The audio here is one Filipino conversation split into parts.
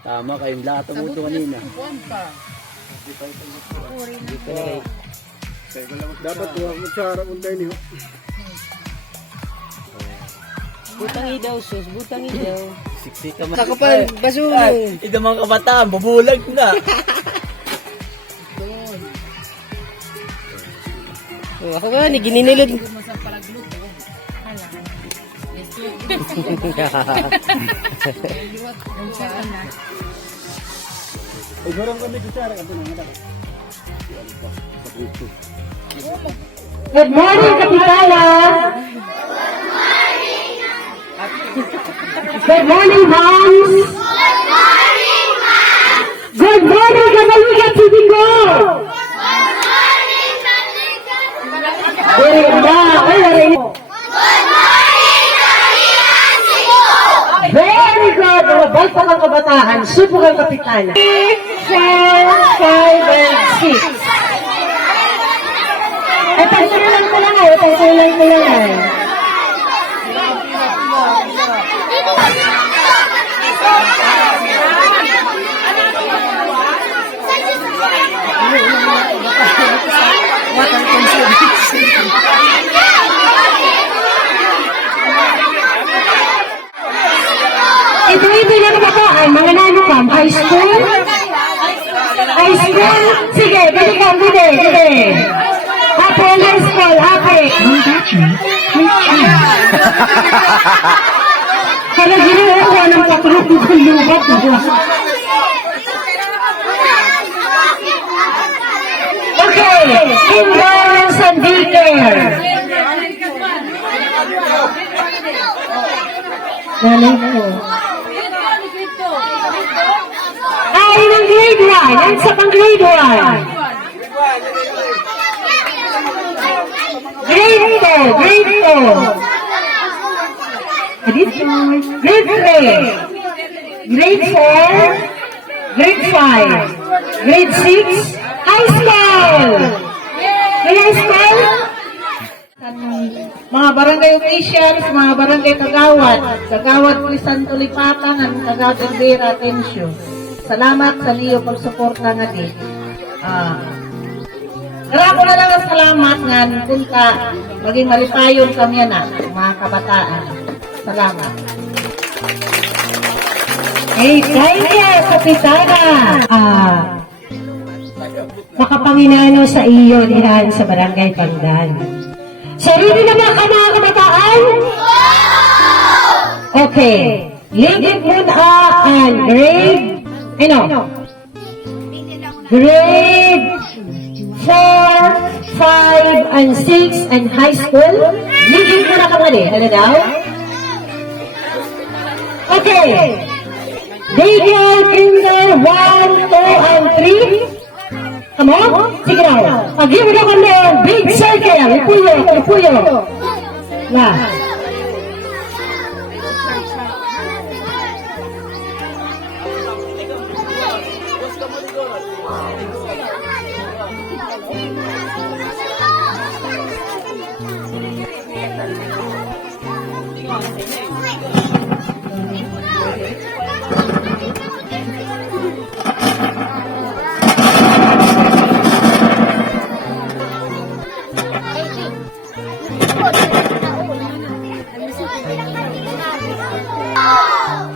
Tama kayong lahat ng buto kanina. Dapat tuwa mo sa harap ng tayo. Butang idaw, sus. Butang idaw. Siksik ka man. Kakapal, basulong. Ito mga kabataan, bubulag na. Oh, ako nga, gininilod. Ay, gorong kami kutsara ka doon. Good morning, Kapitala! Good morning, moms! Good morning, Kapalikat Sibingo! Very good! Mabait pa ng kabataan. Subok ang Kapitana. 6, 4, 5, and 6. Pagsulang ko lang ay. Pagsulang ko lang ay. Ito na kabataan, mga nanukam, high school? High school? Sige, galikam, gede. Ape, high school, ape. Kala ginawa ko ng patrok ng lubat. Okay, endurance and daycare. Nanay ko. Ay, ng grade 1. Yan sa pang grade 1. Grade 2. Grade 2. Grade 3. Grade 4. Grade 5. Grade 6. High school. May high school? Mga barangay officials, mga barangay kagawad ko Santo Lipatan, ang kagawad ng Vera Tensyo. Salamat sa liyo pagsuporta nga din. Karako na lang ang salamat nga punta, maging malipayon kami na, mga kabataan. Salamat. Hey, thank you, Kapitana. Makapanginano sa iyo dihan sa Barangay Pandan. Sarili naman ka mga kabataan? Okay. Ligit muna ang grade, grade 4, 5, and 6, and high school. Ligit muna ka mali. Ano daw? Okay. Daycare, kinder, 1, 2, and 3. Come on, sige daw. Pag-iwi na kami, big circle. Ipuyo. Nah.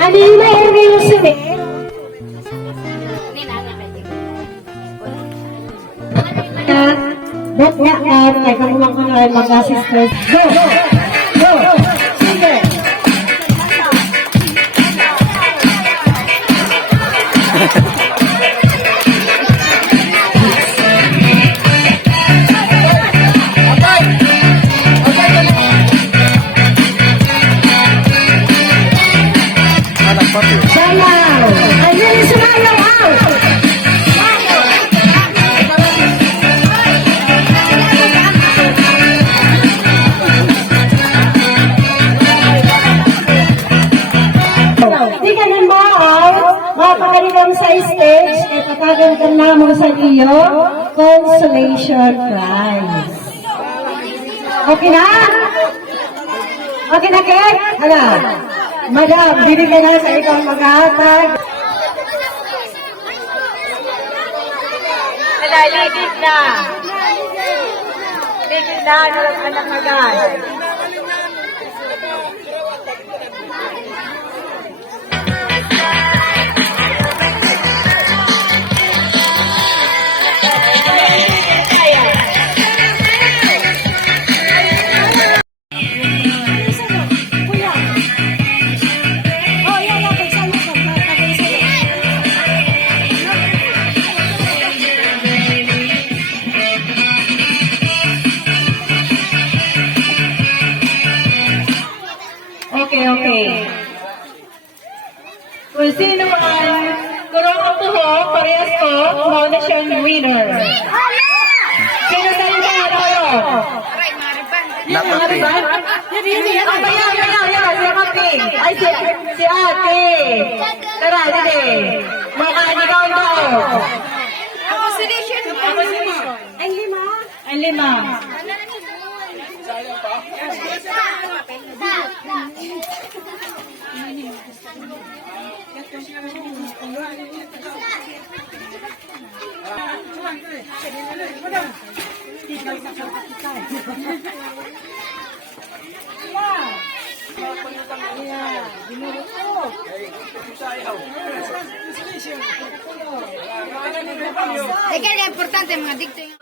Ano yung may yung sabi? Ba't nga at ay kamulang ka nga mag-assistance. Go! Sige! Sayaw! Ayun, sumayaw out! Di ka naman mapagaling sa stage, ipatagan ka naman sa iyo, consolation prize. Okay na? Okay na, Ken? Ano? Madam, binigyan na sa ikaw mag-ahatag. ligid na. Ligid na, anak agad. Okay. Kung sino man, kurong ang tuho, parehas ko, mo na siyang winner. Sino tayo ba, Loro? Nakapi. Nakapi. Ay, si ate. Tara, dali. Makanigaw to. Ang lima. Kaya importante mga dikto yung...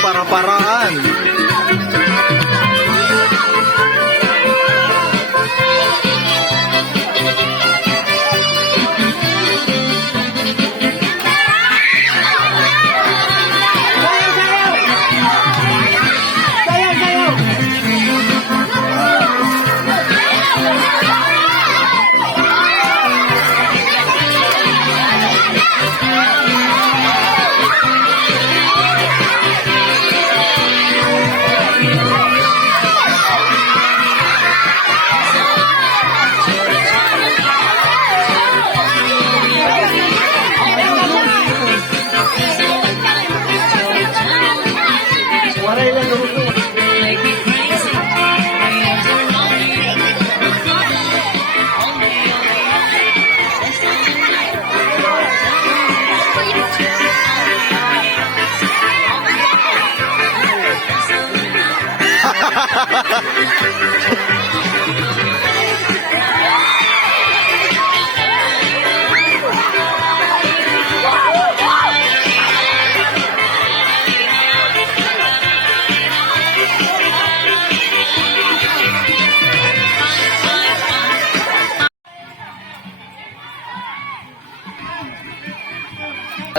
Para-paraan.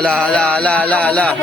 La.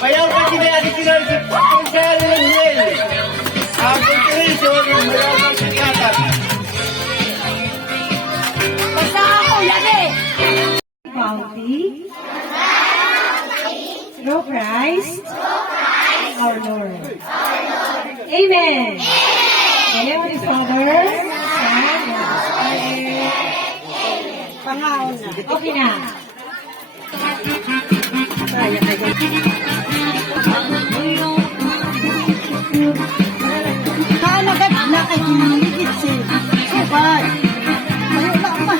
Bayaw ka sila additional pagkakal ng mail. Ang consideration ng mayaman sa katat. Basta ako, yan eh! Bounty. No price. our Lord. Amen. The name of the Father, Son, and the Spirit. Okay na. Kaanagat na kay kiniligit si Subay. Mayo na pa.